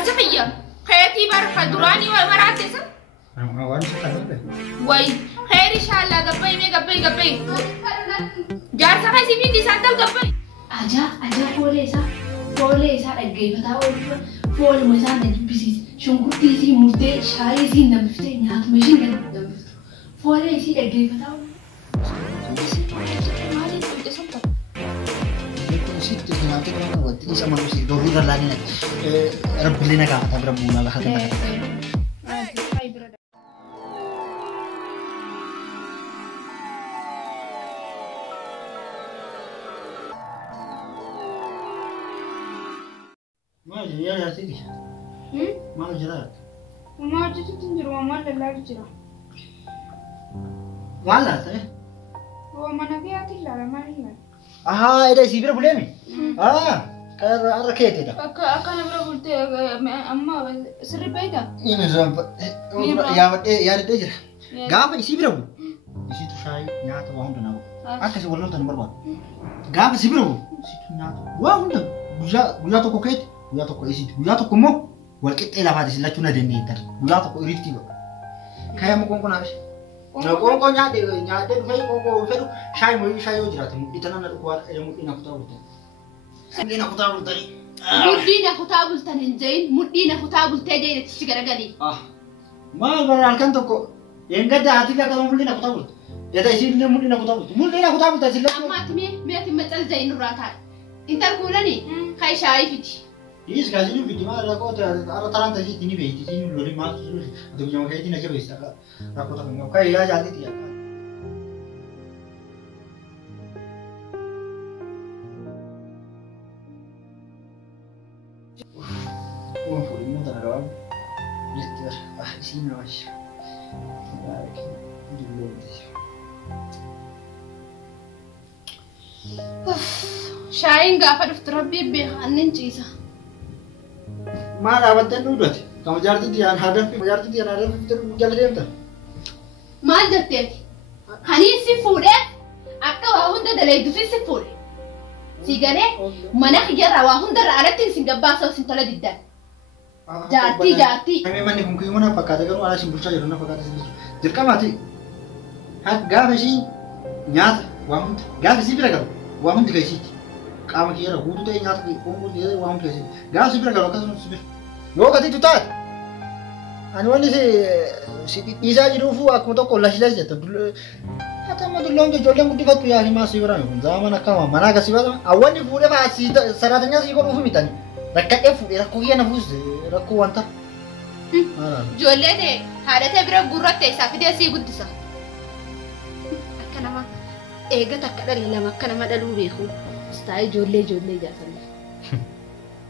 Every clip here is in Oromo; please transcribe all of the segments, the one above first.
جالسة فيا خياتي برخة دراني ومراتي سا وين شفتها؟ وي خير إن شاء الله قبي مي قبي جالسة خيسي فيني سانتل قبي أجا فوليسا أجي فتاول فول مسان نجيبسيس شنقولي سي مرتي شاي سي نبفتي نهات ماشين نبفت فوليسي أجي فتاول مالي تبدأ سنتر ست سنوات كمان ودي sama mesti dulu dah lani Rabb lina ka ta rabbuna la khatam ما يا سيدي ما جرات وما جيت تنجر وما لا جرا والله ترى وما نبيات إلا ما إلا إذا سيبر بلامي كركيت ده أنا برا قلت أما سر بيدا ini ya dejir gafa isibirabu isitu shay nyaata wa hunda nawo akasi wallo tan barba gafa sibirabu isitu nyaata wa hunda guya to ko ket guya to ko isitu guya to ko mo wal qitte la fadis la tuna denni tar guya to ko iriti ba kaya mo kon na na ko nyaade fay ko fedu shay mo shay yo jirata mu itana na ko wa mu ina ko tawu ina ko tawu tari مدينا خطاب التنين مدينا خطاب التجين تشجع قالي ما برا كان تكو ينقد هاتي لك مدينا خطاب يا تيجي مدينا خطاب تسيل أما تمي ما تمثل زين الراتات أنت تقولني خاي شايفتي إيش كذي في دماغ ركوت أنا ترى تجي تيني بيجي تيني لوري ما تقول ده بيجي مكاني تيني كذا بيسا ركوت كم كاي يا جالي تيا ini mau taruh apa? Lihat, sini mas. Dulu. شاين قافل في تربي بخانين جيسا ما دعوت تنودت kamu jarti dia ada itu jalan dia entah ما جرتك هني سفورة أكا وهون ده ليدو في سفورة سيجارة مناخ جرا وهون ده رأيتين سنجباسة وسنتلا جدا جارتي kami mandi mungkin mana pakai tapi kalau ada simbol saja mana pakai simbol jadi mati hak gak sih nyat wang gak sih beragam wang tiga sih kamu kira hudu tuh nyat kumpul dia wang tiga sih gak sih beragam kan sih lo kati tutat anu ini si isa jadi ufu aku tuh kolah sih aja dulu atau mau dulu orang jualan kuti fatu ya ini masih orang zaman aku mana kasih apa awan ini fude masih syaratnya sih kau ufu mitani rakyat F rakyat yang nafus rakyat wanta جولة ده هذا تبرع غورة تسافر dia sih good sah أكنما إيه تكرر لما أكنما دلوا بيخو style جولة جالسة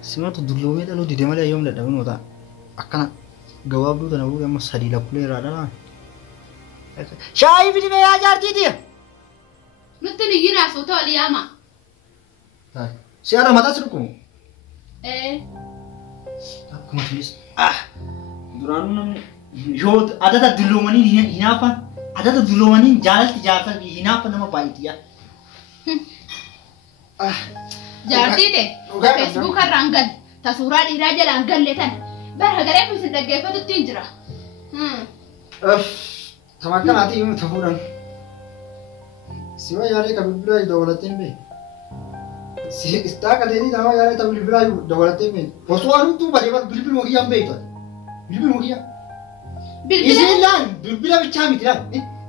semua tuh dulu itu lo di mana ya om dah tahu nggak akan gawab dulu tanah yang mas hari lah pulih rada lah syai bini me ajar dia نتني يجينا صوته اليوم si ada mata seruku aku masih duran yo ada tak dulu mani hinapan ada tak dulu mani jalan hinapan nama baik dia جارتي ده فيسبوك الرانجل تصورات الرجال رانجل لتن برهجرة في سندقة فتنجرة sama kan hati ini tahunan siapa yare kabel berai dawlatin be si istaka deni nama yare kabel berai dawlatin be posuan itu bagaimana bilbil mau kiam be itu bilbil mau kiam isilan bilbil apa cami tidak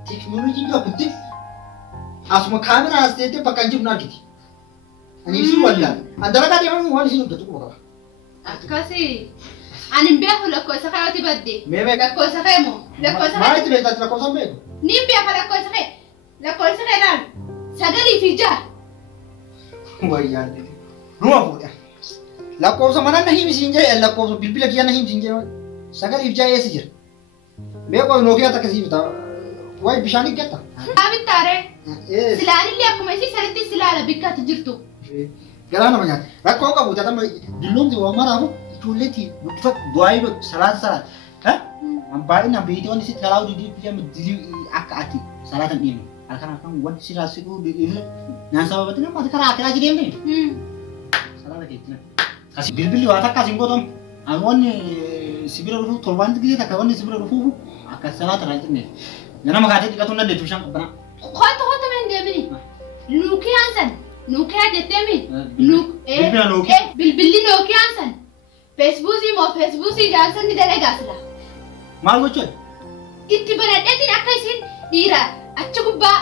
teknologi juga penting asma kamera asli itu pakai jumlah gitu ani sih wala andara tadi memang wala sih udah tuh kok أكاسي أنا بيأكل لكوي سكاي تبدي ميمك لكوي سكاي مو لكوي ما سكاي يتبي تطلع كم سنة نيم بيأكل لكوي سكاي لان سجلي في جاه ويا دي روما بودا لا كوسا mana nahi misinja la kosa bilbil kiya nahi misinja sagal ibja ya sijir me ko nokia ta kasi bita wai bishani kya ta أبي تاري سلالي اللي أكو ماشي سنتي سلالة بيكات جرتو garana banyak rakko ka buta tamma dilum di wamara abu tuleti bukfat duai be salat ha ampai na be on sit kalau di pijam dili akati salatan ini alkan kan wan sirasiku di ini nah sahabat ini mati kara akira jadi ini salat gitu kasih bilbil wata kasih godom Amoonni sibira dhufu torbaan gisee takka wanni sibira dhufu akka salaata irraa jennee. Nana makaatee dhiqatuu hin dandeettu bishaan qabbanaa. Kota men deemini. Nuukiyaan san. Nuukiyaa jetteemi. Bilbila Nokia. Bilbilli Nookiyaan san. Feesbuukii moo Feesbuukii jaarsan ni dalagaa sila. Maal gochuun? Itti banadheetiin akka isin dhiira achi gubbaa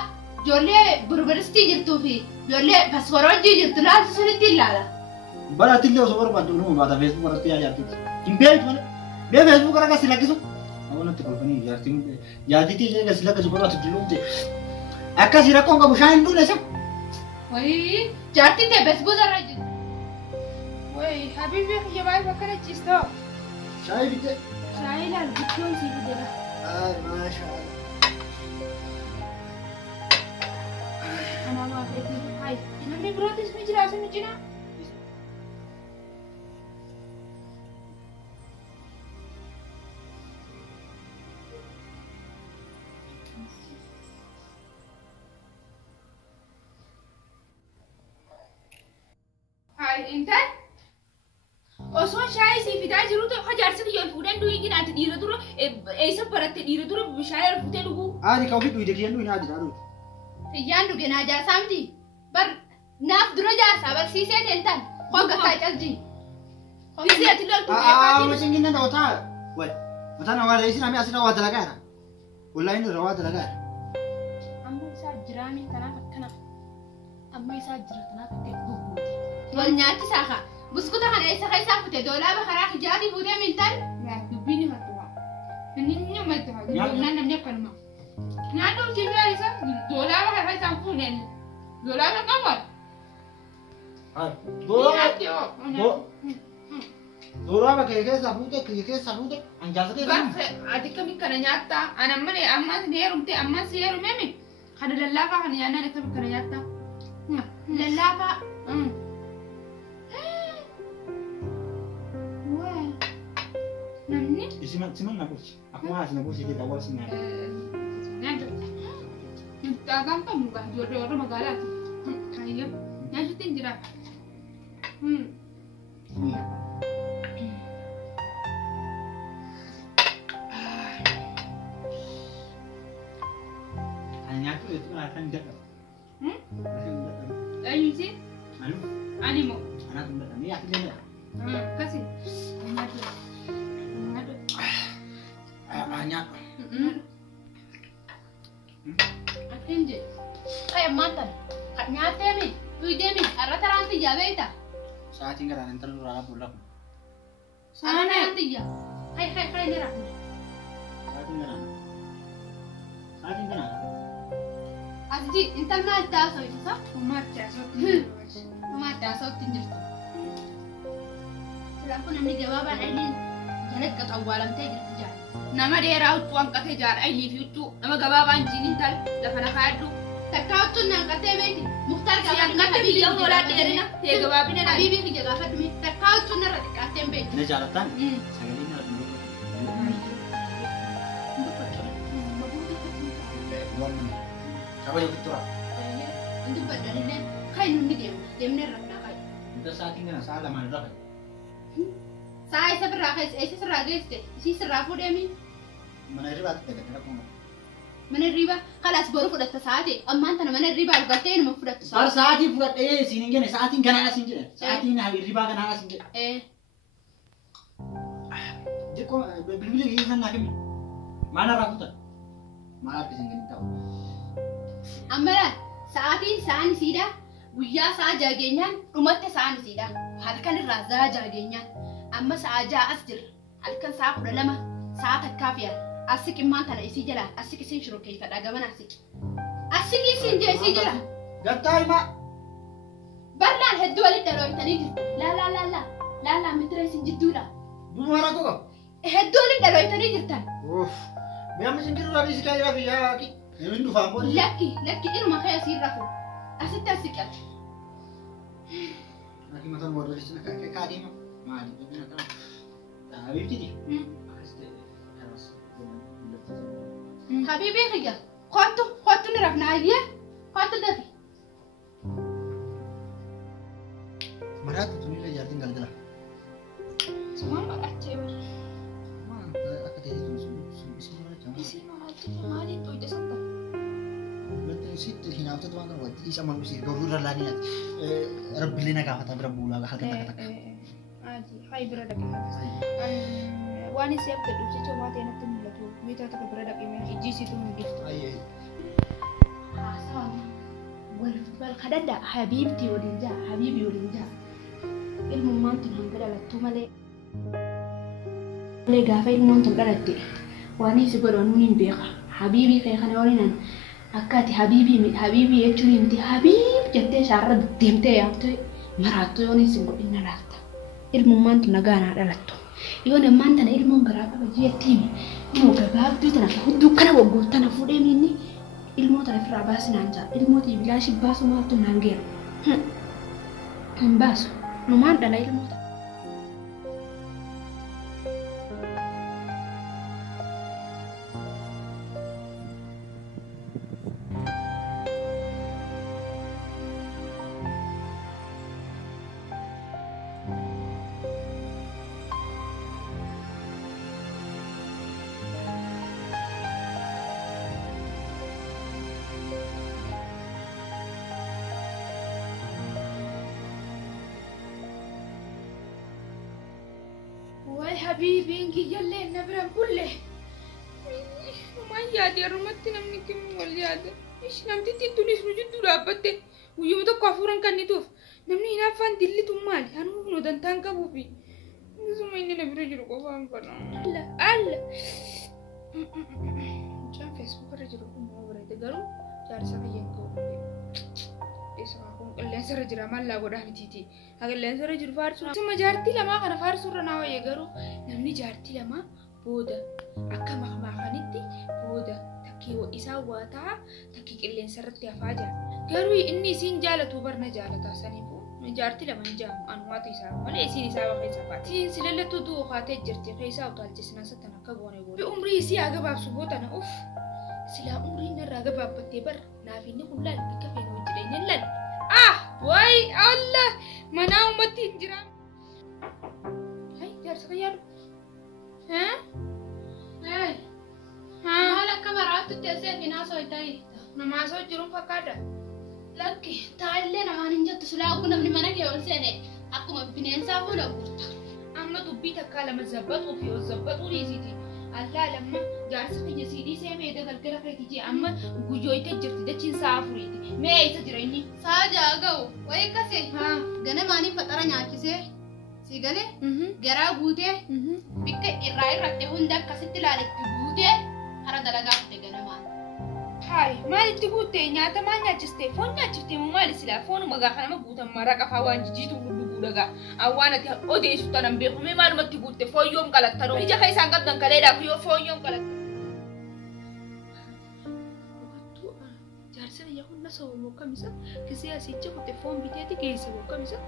ijoollee burburistii jirtuu fi ijoollee fasforojii jirtu laaltu sunitti ilaala. Baratillee osoo barbaaddu dhuma baata Facebook irratti yaadaatti. Hin beektu malee. Bee Facebook irra gasi lakkisu. Awwaalatti kolfanii jaartiitii gasi lakkisu barbaatu dilluumte. Akkasii rakkoon qabu shaan hin duune isa. Wayii Jaartiin tee Feesbuuk irra jiru. wayii habiibii kiyya baay'ee bakka dhachiistoo. Shaayii bitte. Shaayii ilaal bikkoon sii fidela. Ay maashaallah. Anaa maafeetii hayi namni birootis ni jira asuma cinaa. Intan osoo shaayii sii fidaa jiru ta'e jaarsatti yoo fuudhan durii ginaatti dhiira dura eessa baratte dhiira dura bishaan rafutee dhuguu. Ani ka ofii dhuyde kiyyaan dhuyinaa jira dhuyi. Iyyaan dhuge naa jaarsaa miti. Bar naaf dura jaarsaa barsiisee teentan honga kaa calji. Bisi ati loltu Masingin na wata. Wai. Wata na wala isi nami asina wata lagara. Wallahi ni rawata lagara. amma isaa jiraami kanaaf akkana amma isaa jira kanaaf akka gugguuti. Wal nyaachisaa kaa. Buskuta kana eessa keessaa fute doolaaba karaa hijaatii fuutee mintan. Dubbiin hatuwa. Inni nama itti haju. Naan namni akkanuma. Nyaanni kibira isa doolaaba karaa isaan fuudhan. Doolaaba qaban. Doolaaba keessa fuute anjaasa keessa. Bakka ati kami kana nyaata anamane ammas ni heerumte ammas heerumeme kana lallaafaa kana nyaannan akkami kana nyaata. Lallaafaa. Namni Siman na kuchi. Aku hasin na kuchi kita awal singa. nyaata. Taagaan kan muka ijoollee warra magaalaati. Kaayyoo nyaatutti hin jira. Anyatu itu akan dapat. Ayusi Anu, animo. anak dapat. Ini aku dia. Kasi nyaatu. Nyaatu. Banyak. Atin je. Kayak mantan. Kat nyaatee mi. Uydee mi. Arrata raanti jaabeeta. Saat ini kan antar lu rara pulang. Arrata raanti jaa. Hai ni rafu. Saat ini kan. Saat ini kan. Asji intal maal taasoo isa sa? Umaatti asootti. Maal taasoo ittiin jirtu. Silaafuu namni gabaabaan ailiin jalatti qaxawwaalamtee jirti jaa. Nama dheeraa huccuu hanqatee jaara aylii fi huccuu nama gabaabaan jiiniin tal lafa na kaadhu. Takkaa huccuun hanqatee beekti. Muktaar Si hanqatte biyya hoolaa dheerina ta'e gabaabina dha. Habiibii kiyya gaafadhu mi. Takkaa huccuun irra xiqqaattee hin beekti. Ini jalatan. Sekali ini harus dulu. Coba yuk kita. Untuk badalillee kan nuti deemnee rafnaa kai. Kita saat ini kan saat lama dah. Saa isa birraa keessa eessa sirraa geessite isii sirraa fuudheemi. Mana riba kita kita pun. Mana hirriibaa kalaas boru fudhatta saate ammaan tana mana hirriibaa dhugattee inuma fudhattu Bar saat ini buat sini gini saat ini kan ada sini. Saat ini hari riba kan ada sini. Jadi kok beli gini kan nak mana rakutan? Malah di sini tahu. Ammalaa sa'aatiin sa'aan isiidha guyyaa sa'a jaageenyaan dhumatte sa'aan isiidha halkan irraa za'a jaageenyaan amma sa'a ja'a as jira halkan sa'a 12 sa'a takkaaf yaa asik immaan tana isii jala asik isiin shurokkeeffadha gaban asik isiin jee isii jira Gatai mak. barlaan hedduu walitti dhalooytanii jirtu laalaa mitira isin jidduudha Dulu marah kok. hedduu walitti dhalooytanii jirtan Biar mesin kiri lagi sih kayak ya ki. Ini tuh faham lakki inuma kee asii rafu asitti asiqal Lagi makan bodoh di sini kayak kadi mah. Mali itu nak. Nah, habis ini. habiibii kiyya kottu ni rafnaa ayyee kottu dafi Marat itu nih jadi tinggal jalan. Semua satu orang buat isa manusia guru ralani nanti Rabbi lena kafata berabula hal kata kata Aji, hai berada di wani siap ke duci cuma tena tuh mulatu mita tak berada di mana iji situ mungkin aye Hasan wal kadada habibti walinja habibi walinja ilmu mantin hangada la tumale le gafa ilmu mantin kadatti wani sigodo nunin beqa habibi kay khana walinan akati habibi yechuri mti habib jette sharad dimte yamte marato yoni singo inalata ilmu mantin nagana dalatto yone mantana ilmu garaba bajiya timi mo gababtu tana huddu kana wogo tana fude minni ilmu tana fira basi nanja ilmu ti bilashi basu martu nangel basu no manda la ilmu حبيبي انجي يلا نبرم كله ما يادي رمتي نمني كم واليادة ايش نمتي تدونيس نجد رابطة ويوم تو كافورن كني توف نمني هنا فان دللي تمال هنو نودن تانكا بوبي نزوم إني نبرج ركوا فان بنا لا جام فيسبوك رجلوا ما بريد قالوا جالس أيامكم Ismakum lensa rajira malla goda mititi aga lensa rajir farsu sama jarti lama kana farsu ranawa ye garu namni jarti lama boda akka mahmahanitti boda takiwo isa wata takik lensa ratti afaja garu inni sin jalatu barna jalata sanifu jarti lama jam anwatu isa wala isin isa wa kaisa fati silallatu du khate jirti kaisa utal jisna satana ka gone gone umri si aga bab subota na uf sila umri na raga bab bar nafini kullal bikafe نلل واي الله منا أمتي إنجرام هاي جالس غير ها هاي hala kamaratu tese finaso itai نما سو جرم فكادا lakki taalle na maninja tusula kuna mni manake olsene akuma binensa fula kurta أما تبيت كلام الزبط وفي الزبط وليزيتي الله لما جالس في جسيدي سامي ده كالكلا كيتي أما وجوي تجرت ده تين سافريتي ما يتجريني saja agau wai kase ها gane mani fatara nyaachise si gale garaa guute bikka irraa irratti hunda akkasitti laaletti guute hara dalagaa fute gane maani هاي ما تقول تينيا تمانيا جستي فونيا جستي ممالي سلا فون مغا خنا مبوتا مرقة فوان جيتو لغا أوانا تي أودي سوتانا بيخو مي مالو ما تقول تي فو يوم كالتانو إجا خي سانقات دان كاليدا كيو فو يوم كالتانو جارسنا يقول نسو موكاميسا كسيا سيتشا كو تفون بيتيتي كيسا موكاميسا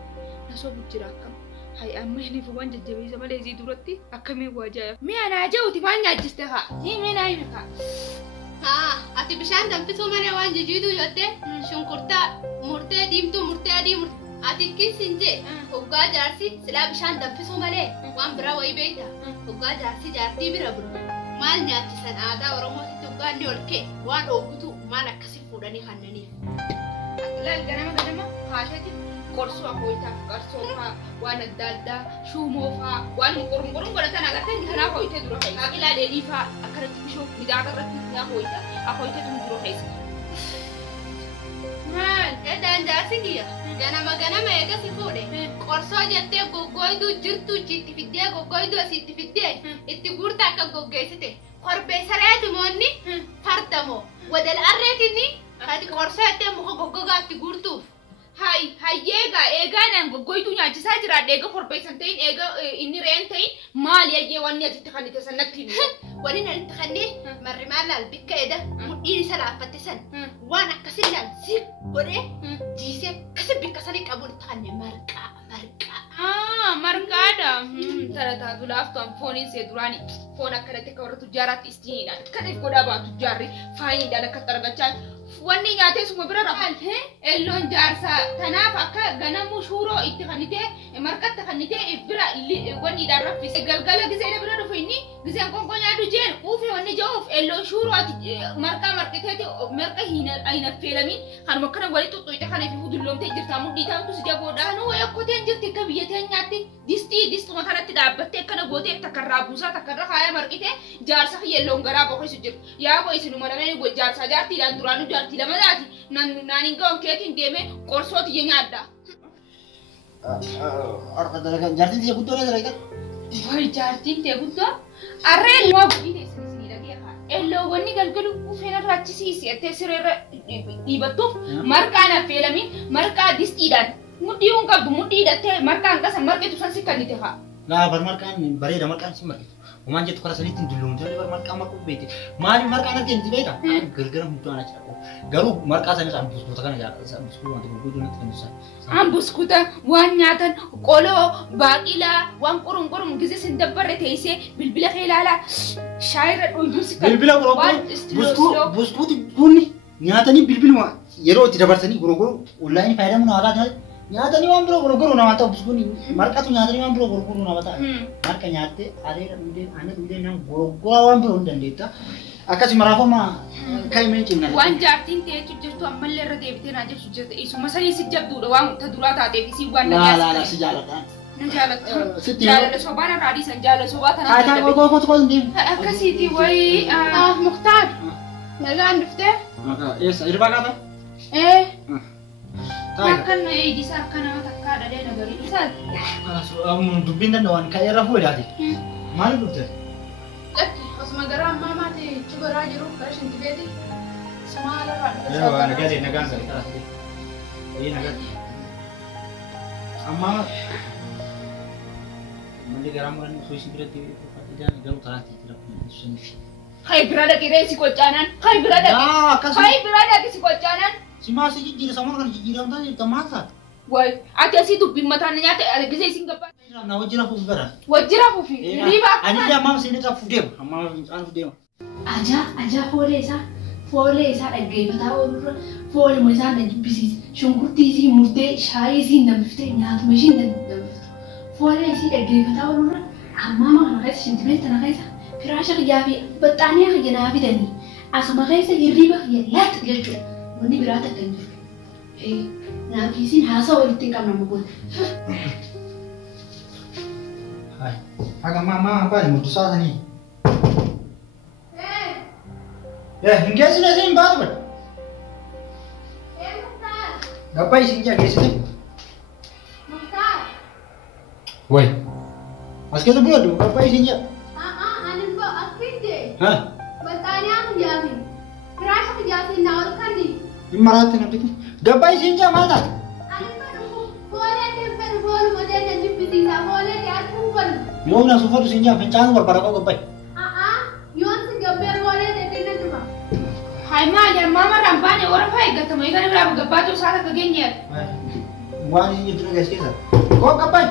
نسو بجراكم هاي أمهني فوان ججبيسا ماليزي دورتي أكامي واجايا مي أنا جاوتي فانيا جستيها هي مي نايمكا ati bishaan danfisuu malee waan jijiitu jotte shunkurtaa murtee diimtuu murtee adii ati kinsin jee hoggaa jaarsi silaa bishaan danfisuu malee waan biraa wayii beeyta hoggaa jaarsi jaartii bira bura maal nyaachisan aadaa oromootitti hoggaa inni ol kee waan dhoogutu maal akkasi fuudhanii kannaniif. Laal ganama haashati qorsoo afoytaaf qarsoo faa waan adda addaa shuumoo faa waan qorum godhatan agartanii kanaaf hoytee dura keessa qaaqilaa dheedhii faa akkanatti bishoo midhaaka irratti yaa hoyta afoytee dura keessa. Maal edaan jaarsi kiyya ganama eega si fuudhe qorsoo jettee goggoyduu jirtu itti fiddee goggoyduu asitti fiddee itti guurta akka goggeessite korbee sareeti moonni fardamoo wadal arreetinni ati qorsoo jettee muka goggogaatti guurtuuf. Egaa naan goggoytuu nyaachisaa jira eega korbeessan ta'in eega inni re'een ta'in maali eegee wanni asitti kan itti sanatti wani nanitti kannee marri maal laal bikka eda mudhiin isa laaffatte san waan akkasii laal si godhee jiisee kasi bikka sanii qabuun itti kannee marqaa. Marqaadha taatu laaftuun fooniin see duraani foon akkanatti akka warra tujjaaraatti istiinidha akkana godhaa baatu jaarri faayidaadha akkatti argachaa wanni nyaatee suma bira rafan elloon jaarsaa kanaaf akka ganamuu shuuroo itti kannitee marqatta kannitee bira wanniidhaan raffise galgala gisee bira dhufu inni giseen qonkoo nyaadhu jeen uufee wanni joof elloo shuurooti marqaa marqiteeti marqa hin affeelamin kanuma kana walitti xuxxuute kana fi hudulloomtee jirta mudhii taa'utu si jaboodha nu yakkoteen jirti akka biyya teenyaatti distuma kanatti dhaabbattee akkana gootee takkarraa buusaa takkarra kaaya marqitee jaarsa yelloon garaa boqoisu jirtu yaa bo isinuma lameen jaarsa jaartiidhaan duraanuu jaartii lama daati naaniin ga'oon keetiin deemee qorsooti je nyaadda. Jaartiin tiyya guddoo dha dalagaa. Wai jaartiin tee guddoo arreen waa bu'ii teessisii dhageefa. Elloowwanni galgalu ufeen irraa achisiisi ettee sireerra dhiibattuuf marqaan affeelamin marqaa distiidhaan mudhii hun qabdu mudhii hidhattee marqaan qasa marqetu san si kannite haa. Laa bar marqaan bareeda marqaan si marqitu. Umaan jettu kara saniitti dulloomtee bar marqaa marquu beekte. Maali marqaan akka hin beekta? Gargara hunduu ana chaaqu. Garuu marqaa sanis buskuuta kana jaallata. Buskuuta wanti gurguddoo natti kan isaa. Buskuuta waan nyaatan qoloo baaqilaa waan qurum gize sin dabbarre teessee bilbila kee ilaalaa shaayirra dhuunfuu si kan. Bilbila gurguruu buskuuti bunni nyaatanii bilbiluma yeroo itti dabarsanii gurguruu onlaayinii fayyadamuun haaraa taate nyaatanii waan biroo gurguruu nama ta'u buskuuni marqatu nyaatanii waan biroo gurguruu nama ta'a. Marqa nyaattee areera dhundee nama gurguraa waan biroo hin dandeetta. Akkasuma raafama kaa'imeen cinna. Waan jaartiin teechu jirtu ammallee irra deebitee naa jechuu jirti. Isuma sanii si jabduudha waan ta duraa taateef isii waan Laa si jaaladhaan. Na jaalatu. Jaalala sobaan irraa dhiisan jaalala sobaa tanaa. Kaataa gogoota qoon deemu. Akkasiiti wayii Muktaar nagaan dhuftee. Eessa irbaa kaata? Akkan eegisaa akka nama takkaa dhadhee nagarii isaati. Dubbiin danda'an kan irra fuudhaati. Maaliif dhufte? Lakki osuma gara ammaa maati cubaraa jiru gara shintibeeti. Samaala irraa Nagade nagaan gadi karaa. Nagade. Amma malli garaa muranii osoo isin biratti garuu karaatti jira. Hai bira dhaqee si qoccaanan. Hai bira dhaqee. Hai bira dhaqee si qoccaanan. Si maasi jijjiira sammuu kan jijjiiramtaa jirta maata? Wai ati asii dubbiin mataan nyaata gisee isin gabbaa. Na wajjira fuuf bara. Wajjira fuufi. Riba. Ani amma seenaa ta'a fuudheema. Amma aan fuudheema. Ajaa foolee isaa dhaggeeffataa oolurra fooluma isaa na jibbisiisa. Shunkurtii isii murtee shaayii isii nambiftee nyaatuma ishii nambiftee. Foolee isii dhaggeeffataa oolurra ammaa kana keessa shintibeet tana keessa firaasha kiyyaa fi baxxaaniyaa kiyya naa fidanii asuma keessa hirriba kiyya laata jechuudha. Wanni biraa takka hin jiru. Naafisiin haasaa walitti hin qabna mugoota. Haga mama apa ni mutu saat ni? Hingga sini sini baru ber. Muktaar. Gapai sini aja guys ni. Muktaar. Woi. Mas kita buat tu gapai sini aja. Anin ko aktifte. Hah? Batanya aku jamin. Kerasa aku jamin nawar kan ni. Imarat ni nanti. Gapai sini aja mana? Anin ko boleh temper boleh model dan jepit tak boleh dia kumpul. Yo na sofa tu sini aja. Pencang berapa kau gapai? Yon si gapai boleh dia tu mah. Hai maal mama rampane orang fai gata mai kan berapa gabbaa tu salah kegenyet. Wani ni tu guys kita. Kau gapai?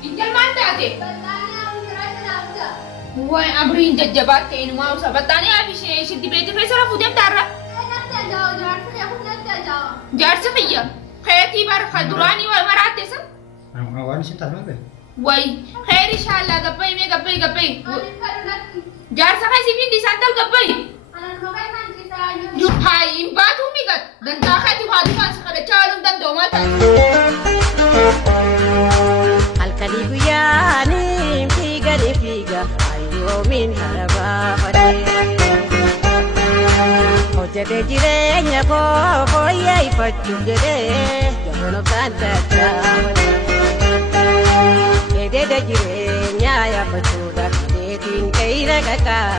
Injal manta ate. Batanya aku kerasa nak. Wai abrin jajjabat ke ini mau sabatane abi shinti beti fai sara fudem tarra. Nanti jauh jalan tu aku nanti jauh. Jar se khayya. Khayati bar khadurani wa marate sam. Wani sini tak apa? Wai khair inshallah gabbai me gabbai. Anin kalau nanti. Jar se khai sifin di santal gabbai. Anin mau kan nanti saya. Hai imbatu migat dan ta khati khadi kan sakada chalum dan domata. Alkali guyani figa ayo min haraba fade. Hojjete jireenya koo fooyyee ifachuu jedhee jamono baanta jaamane. Ededa jireenyaa yaafachuudhaaf deetiin qe'ira qaqqaa.